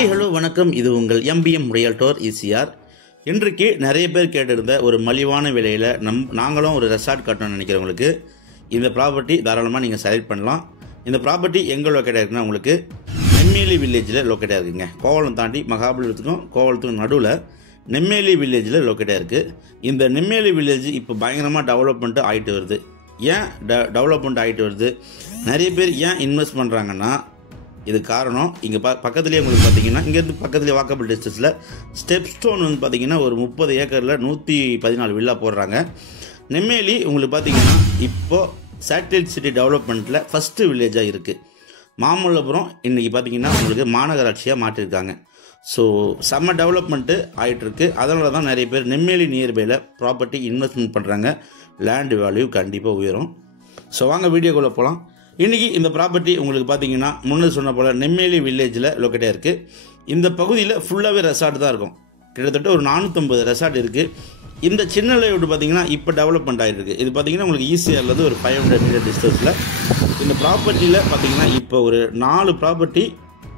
Hi hello வணக்கம். இது உங்கள் எம்பிஎம் ரியல்டோர் இசிஆர். இன்றைக்கு நிறைய பேர் கேட்டிருந்த ஒரு மலிவான விலையில் நாங்களும் ஒரு ரெசார்ட் கட்டணும்னு நினைக்கிறவங்களுக்கு இந்த ப்ராப்பர்ட்டி தாராளமாக நீங்கள் செலக்ட் பண்ணலாம். இந்த ப்ராப்பர்ட்டி எங்கே லொக்கேட்டாக இருக்குன்னா உங்களுக்கு நெம்மேலி வில்லேஜில் லொக்கேட்டாக இருக்குங்க. கோவளம் தாண்டி மகாபலிபுரத்துக்கும் கோவளத்துக்கும் நடுவில் நெம்மேலி வில்லேஜில் லொக்கேட்டாக இருக்குது. இந்த நெம்மேலி வில்லேஜ் இப்போ பயங்கரமாக டெவலப்மெண்ட்டு ஆகிட்டு வருது. ஏன் டெவலப்மெண்ட் ஆகிட்டு வருது, நிறைய பேர் ஏன் இன்வெஸ்ட் பண்ணுறாங்கன்னா இது காரணம். இங்கே பக்கத்துலேயே உங்களுக்கு பார்த்தீங்கன்னா இங்கேருந்து பக்கத்துலேயே வாக்கபிள் டிஸ்டன்ஸில் ஸ்டெப் ஸ்டோன் வந்து பார்த்தீங்கன்னா ஒரு 30 ஏக்கரில் 114 வில்லா போடுறாங்க. நெம்மேலி உங்களுக்கு பார்த்தீங்கன்னா இப்போது சேட்டலைட் சிட்டி டெவலப்மெண்ட்டில் ஃபஸ்ட்டு வில்லேஜாக இருக்குது. மாமல்லபுரம் இன்றைக்கி பார்த்தீங்கன்னா உங்களுக்கு மாநகராட்சியாக மாற்றிருக்காங்க. ஸோ செம்ம டெவலப்மெண்ட்டு ஆகிட்டுருக்கு. அதனால தான் நிறைய பேர் நெம்மேலி நியர்பையில் ப்ராப்பர்ட்டி இன்வெஸ்ட்மெண்ட் பண்ணுறாங்க. லேண்ட் வேல்யூ கண்டிப்பாக உயரும். ஸோ வாங்க வீடியோக்குள்ளே போகலாம். இன்றைக்கி இந்த ப்ராப்பர்ட்டி உங்களுக்கு பார்த்தீங்கன்னா முன்னே சொன்ன போல் நெம்மேலி வில்லேஜில் லொக்கேட்டாக இருக்குது. இந்த பகுதியில் ஃபுல்லாகவே ரெசார்ட் தான் இருக்கும். கிட்டத்தட்ட ஒரு 450 ரெசார்ட் இருக்குது. இந்த சின்ன லேஅவுட் பார்த்தீங்கன்னா இப்போ டெவலப்மெண்ட் ஆகிருக்கு. இது பார்த்தீங்கன்னா உங்களுக்கு ஈசிஆர்லேருந்து ஒரு 500 மீட்டர் டிஸ்டன்ஸில் இந்த ப்ராப்பர்ட்டியில் பார்த்தீங்கன்னா இப்போ ஒரு 4 ப்ராப்பர்ட்டி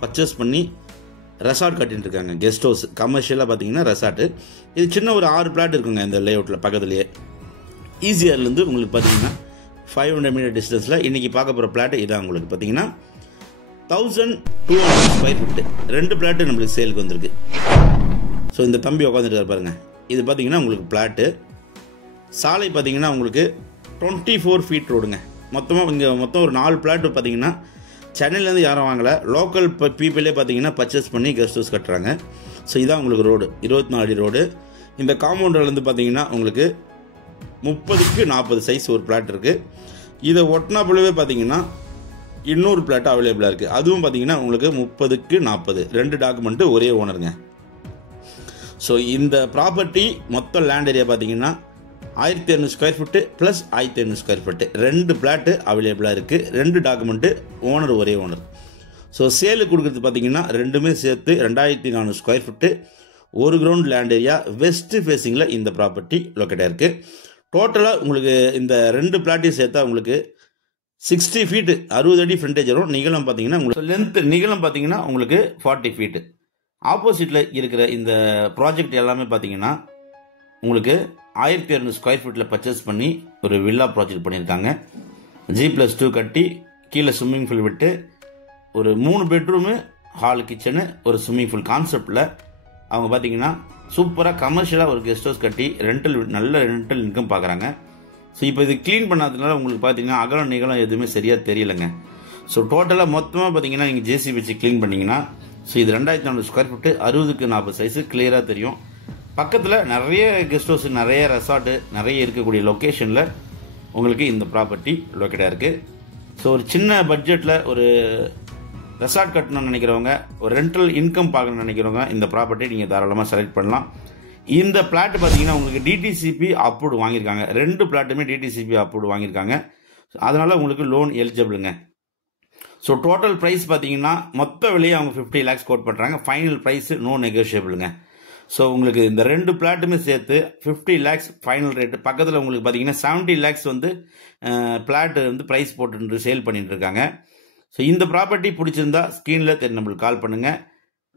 பர்ச்சேஸ் பண்ணி ரெசார்ட் கட்டின்னு இருக்காங்க. கெஸ்ட் ஹவுஸ் கமர்ஷியலாக பார்த்தீங்கன்னா ரெசார்ட்டு. இது சின்ன ஒரு 6 பிளாட் இருக்குங்க இந்த லேஅவுட்டில் பக்கத்துலேயே. ஈசிஆர்லேருந்து உங்களுக்கு பார்த்தீங்கன்னா 500 மீட்டர் டிஸ்டன்ஸில் இன்றைக்கி பார்க்க போகிற பிளாட்டு இதான். உங்களுக்கு பார்த்தீங்கன்னா 1200 ஸ்கொயர் ஃபீட்டு 2 பிளாட்டு நம்மளுக்கு சேலுக்கு வந்திருக்கு. ஸோ இந்த தம்பி உட்காந்துட்டு பாருங்கள். இது பார்த்தீங்கன்னா உங்களுக்கு பிளாட்டு. சாலை பார்த்தீங்கன்னா உங்களுக்கு 24 ஃபீட் ரோடுங்க. மொத்தம் ஒரு 4 பிளாட்டு பார்த்தீங்கன்னா சென்னையிலேருந்து யாரும் வாங்கலை, லோக்கல் பீப்புளே பார்த்தீங்கன்னா பர்ச்சேஸ் பண்ணி கெஸ்ட் ஹவுஸ் கட்டுறாங்க. ஸோ இதான் உங்களுக்கு ரோடு, 24 அடி ரோடு. இந்த காம்பவுண்டிலேருந்து பார்த்தீங்கன்னா உங்களுக்கு 30க்கு 40 சைஸ் ஒரு பிளாட் இருக்குது. இதை ஒட்டினாப்புலவே பார்த்தீங்கன்னா இன்னொரு பிளாட் அவைலபிளாக இருக்குது. அதுவும் பார்த்தீங்கன்னா உங்களுக்கு 30க்கு 40 2 டாக்குமெண்ட்டு ஒரே ஓனருங்க. ஸோ இந்த ப்ராப்பர்ட்டி மொத்த லேண்ட் ஏரியா பார்த்தீங்கன்னா 1200 square feet plus 1500 square feet 2 flat அவைலபிளாக இருக்குது. 2 டாக்குமெண்ட்டு ஓனர் ஒரே ஓனர். ஸோ சேலு கொடுக்குறது பார்த்தீங்கன்னா ரெண்டுமே சேர்த்து 2400 ஸ்கொயர் ஃபீட்டு, ஒரு கிரவுண்ட் லேண்ட் ஏரியா, வெஸ்ட் ஃபேஸிங்கில் இந்த ப்ராப்பர்ட்டி லொக்கேட்டாக இருக்குது. டோட்டலாக உங்களுக்கு இந்த 2 பிளாட்டையும் சேர்த்தா உங்களுக்கு 60 ஃபீட்டு 60 அடி ஃப்ரண்டேஜ் வரும். நிகழம் பார்த்தீங்கன்னா உங்களுக்கு லென்த் நிகழம் பார்த்தீங்கன்னா உங்களுக்கு 40 ஃபீட்டு. ஆப்போசிட்டில் இருக்கிற இந்த ப்ராஜெக்ட் எல்லாமே பார்த்தீங்கன்னா உங்களுக்கு 1200 ஸ்கொயர் ஃபீட்டில் பர்ச்சேஸ் பண்ணி ஒரு வில்லா ப்ராஜெக்ட் பண்ணியிருக்காங்க. G+2 கட்டி கீழே ஸ்விம்மிங் பூல் விட்டு ஒரு 3 பெட்ரூமு, ஹால், கிச்சனு, ஒரு ஸ்விம்மிங் பூல் கான்செப்டில் அவங்க பார்த்தீங்கன்னா சூப்பராக கமர்ஷியலாக ஒரு கெஸ்ட் ஹவுஸ் கட்டி நல்ல ரெண்டல் இன்கம் பார்க்குறாங்க. ஸோ இப்போ இது க்ளீன் பண்ணாததுனால உங்களுக்கு பார்த்தீங்கன்னா அகலம் நிகழம் எதுவுமே சரியாக தெரியலைங்க. ஸோ டோட்டலாக மொத்தமாக பார்த்தீங்கன்னா நீங்கள் ஜேசிபி வச்சு க்ளீன் பண்ணிங்கன்னா ஸோ இது 2400 ஸ்கொயர் ஃபீட்டு 60க்கு 40 சைஸு கிளியராக தெரியும். பக்கத்தில் நிறைய கெஸ்ட் ஹவுஸ், நிறைய ரெசார்ட்டு நிறைய இருக்கக்கூடிய லொக்கேஷனில் உங்களுக்கு இந்த ப்ராப்பர்ட்டி லொக்கேட்டாக இருக்குது. ஸோ ஒரு சின்ன பட்ஜெட்டில் ஒரு ரெசார்ட் கட்டணும்னு நினைக்கிறவங்க, ஒரு ரெண்டல் இன்கம் பார்க்கணும்னு நினைக்கிறவங்க இந்த ப்ராப்பர்ட்டி நீங்கள் தாராளமாக செலக்ட் பண்ணலாம். இந்த பிளாட் பார்த்தீங்கன்னா உங்களுக்கு டிடிசிபி அப்ரூவ்டு வாங்கியிருக்காங்க. 2 பிளாட்டுமே டிடிசிபி அப்ரூவ்டு வாங்கியிருக்காங்க. அதனால் உங்களுக்கு லோன் எலிஜிபிளுங்க. ஸோ டோட்டல் ப்ரைஸ் பார்த்தீங்கன்னா மொத்த விலையை அவங்க 50 lakhs கோட் பண்ணுறாங்க. ஃபைனல் ப்ரைஸு நோ நெகோஷியபிளுங்க. ஸோ உங்களுக்கு இந்த 2 பிளாட்டுமே சேர்த்து 50 lakhs ஃபைனல் ரேட்டு. பக்கத்தில் உங்களுக்கு பார்த்தீங்கன்னா 70 lakhs வந்து பிளாட்டு வந்து ப்ரைஸ் போட்டு சேல் பண்ணிட்டு இருக்காங்க. ஸோ இந்த ப்ராப்பர்ட்டி பிடிச்சிருந்தா ஸ்க்ரீனில் நம்மளுக்கு கால் பண்ணுங்கள்.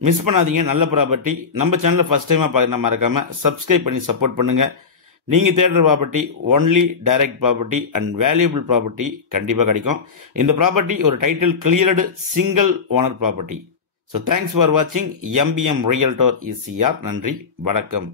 மிஸ் பண்ணாதீங்க. நல்ல ப்ராப்பர்ட்டி. நம்ம சேனலில் ஃபஸ்ட் டைமாக பார்க்க மறக்காமல் சப்ஸ்கிரைப் பண்ணி சப்போர்ட் பண்ணுங்கள். நீங்கள் தேடுற property only direct property and valuable property கண்டிப்பாக கிடைக்கும். இந்த ப்ராப்பர்ட்டி ஒரு title cleared single owner property. So thanks for வாட்சிங் எம்பிஎம் ரியல்டோர் இசிஆர். நன்றி, வணக்கம்.